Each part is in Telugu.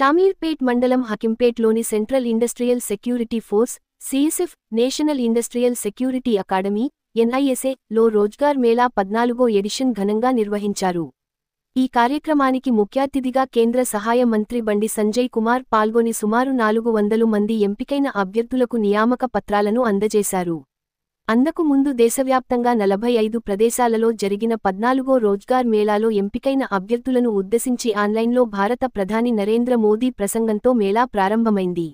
షామీర్పేట్ మండలం హకింపేట్లోని central industrial security force CSF national industrial security academy NISA లో రోజ్గార్ మేళా 14వ ఎడిషన్ ఘనంగా నిర్వహించారు. ఈ కార్యక్రమానికి ముఖ్యాతిథిగా కేంద్ర సహాయ మంత్రి బండి సంజయ్ కుమార్ పాల్గొని సుమారు 400 మంది ఎంపికైన అభ్యర్థులకు నియామక పత్రాలను అందజేశారు. అంతకు ముందు దేశవ్యాప్తంగా 45 ప్రదేశాలలో జరిగిన 14వ రోజ్గార్ మేళాలో ఎంపికైన అభ్యర్థులను ఉద్దేశించి ఆన్లైన్లో భారత ప్రధాని నరేంద్ర మోదీ ప్రసంగంతో మేళా ప్రారంభమైంది.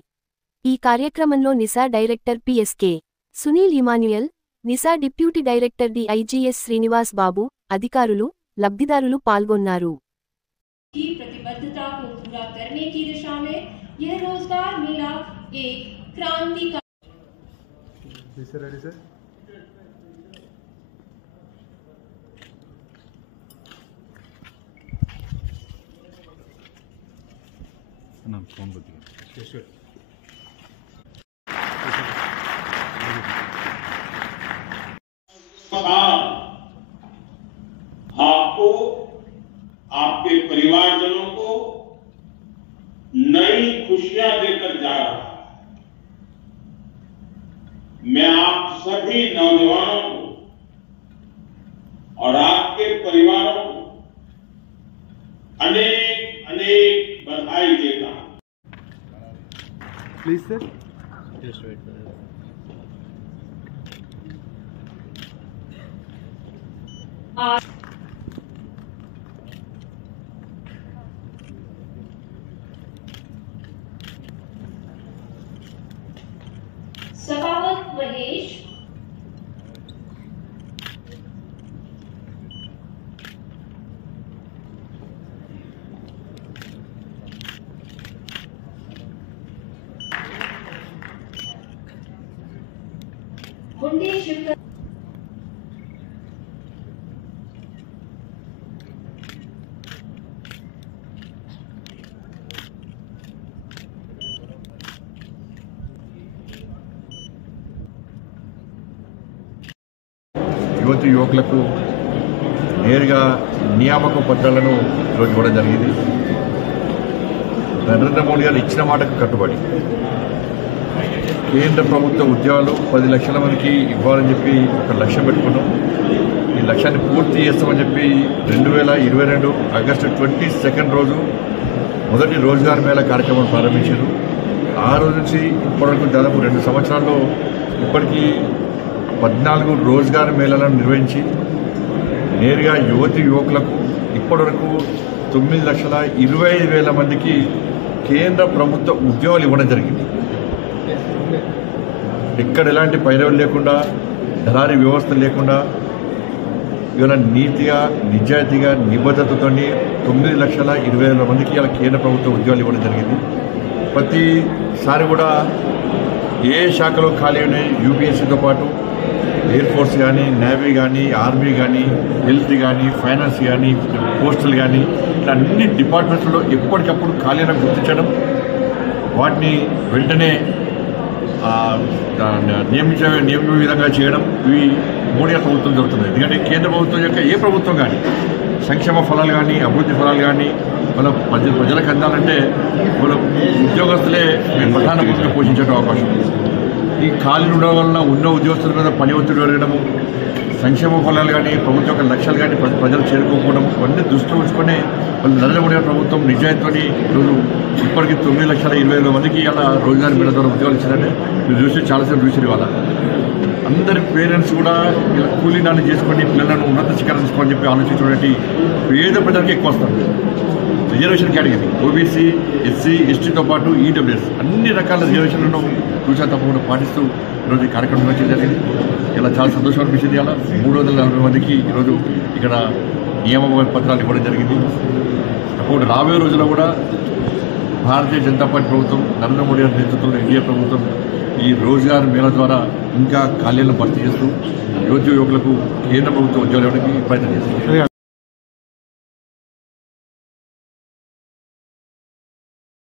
ఈ కార్యక్రమంలో NISA director PSK Sunil Emmanuel, NISA deputy director DIG S Srinivas Babu, అధికారులు, లబ్ధిదారులు పాల్గొన్నారు. आपको, आपके परिवारजनों को नई खुशियां देकर जा रहा है। मैं आप सभी नौजवानों को और आपके परिवारों को अनेक अनेक बधाई देता हूं। Please sir, just wait. Sakhawat Mahesh, Hundi Shivkar, యువతి యువకులకు నేరుగా నియామక పత్రాలను ఈరోజు ఇవ్వడం జరిగింది. నరేంద్ర మోడీ గారు ఇచ్చిన మాటకు కట్టుబడి కేంద్ర ప్రభుత్వ ఉద్యోగాలు 10 లక్షల మందికి ఇవ్వాలని చెప్పి ఒక లక్ష్యం పెట్టుకున్నాం. ఈ లక్ష్యాన్ని పూర్తి చేస్తామని చెప్పి 2022 ఆగస్టు 22 రోజు మొదటి రోజ్గార్ మేళా కార్యక్రమం ప్రారంభించారు. ఆ రోజు నుంచి ఇప్పటివరకు దాదాపు 2 సంవత్సరాల్లో ఇప్పటికీ 14 రోజ్గార్ మేళాలను నిర్వహించి నేరుగా యువతి యువకులకు ఇప్పటివరకు 9,25,000 మందికి కేంద్ర ప్రభుత్వ ఉద్యోగాలు ఇవ్వడం జరిగింది. ఇక్కడ ఎలాంటి పైరవులు లేకుండా, దళారీ వ్యవస్థ లేకుండా ఇవాళ నీతిగా, నిజాయితీగా, నిబద్ధతతో 9,20,000 మందికి ఇలా కేంద్ర ప్రభుత్వ ఉద్యోగాలు ఇవ్వడం జరిగింది. ప్రతిసారి కూడా ఏ శాఖలో ఖాళీ ఉన్నాయి యూపీఎస్సీతో పాటు ఎయిర్ ఫోర్స్ కానీ, నేవీ కానీ, ఆర్మీ కానీ, హెల్త్ కానీ, ఫైనాన్స్ కానీ, పోస్టల్ కానీ, ఇట్లా అన్ని డిపార్ట్మెంట్స్లో ఎప్పటికప్పుడు ఖాళీలను గుర్తించడం, వాటిని వెంటనే నియమించే విధంగా చేయడం ఇవి మోడీ ప్రభుత్వం జరుగుతుంది. ఎందుకంటే కేంద్ర ప్రభుత్వం యొక్క ఏ ప్రభుత్వం కానీ సంక్షేమ ఫలాలు కానీ, అభివృద్ధి ఫలాలు కానీ వాళ్ళ ప్రజలకు అందాలంటే వాళ్ళ ఉద్యోగస్తులే ప్రధాన భూమిక పోషించే అవకాశం ఉంది. ఈ ఖాళీలు ఉండడం వలన ఉన్న ఉద్యోగస్తుల మీద పని ఒత్తిడి పెరగడము, సంక్షేమ ఫలాలు కానీ, ప్రభుత్వ యొక్క లక్ష్యాలు కానీ ప్రజలు చేరుకోకపోవడం, ఇవన్నీ దృష్టిలో ఉంచుకొని వాళ్ళు నరేంద్ర మోడీ ప్రభుత్వం నిజాయితీతో ఈరోజు ఇప్పటికీ 9,20,000 మందికి ఇలా రోజ్గార్ మేళా ద్వారా ఉద్యోగాలు ఇచ్చారంటే మీరు చూసి చాలాసేపు చూసారు. ఇవాళ అందరి పేరెంట్స్ కూడా ఇలా కూలీ నాన్ని చేసుకొని పిల్లలను ఉన్నత శిఖరం తీసుకోవాలని చెప్పి ఆలోచించినటువంటి పేద ప్రజలకి ఎక్కువ వస్తారు. రిజర్వేషన్ కేటగిరీ ఓబీసీ, ఎస్సీ, ఎస్టీతో పాటు ఈడబ్ల్యూఎస్ అన్ని రకాల రిజర్వేషన్లను చూసా తప్పకుండా పాటిస్తూ ఈరోజు ఈ కార్యక్రమం నిర్వహించడం జరిగింది. ఇలా చాలా సంతోషం అనిపించింది. ఇలా 340 మందికి ఈరోజు ఇక్కడ నియామక పత్రాలు ఇవ్వడం జరిగింది. అప్పుడు రాబోయే రోజుల్లో కూడా భారతీయ జనతా పార్టీ ప్రభుత్వం, నరేంద్ర మోడీ గారి నేతృత్వంలో ఎన్డీఏ ప్రభుత్వం ఈ రోజ్గార్ మేళా ద్వారా ఇంకా ఖాళీలను భర్తీ చేస్తూ యువతి యువకులకు కేంద్ర ప్రభుత్వం ఉద్యోగాలు ఇవ్వడానికి ప్రయత్నం చేస్తుంది.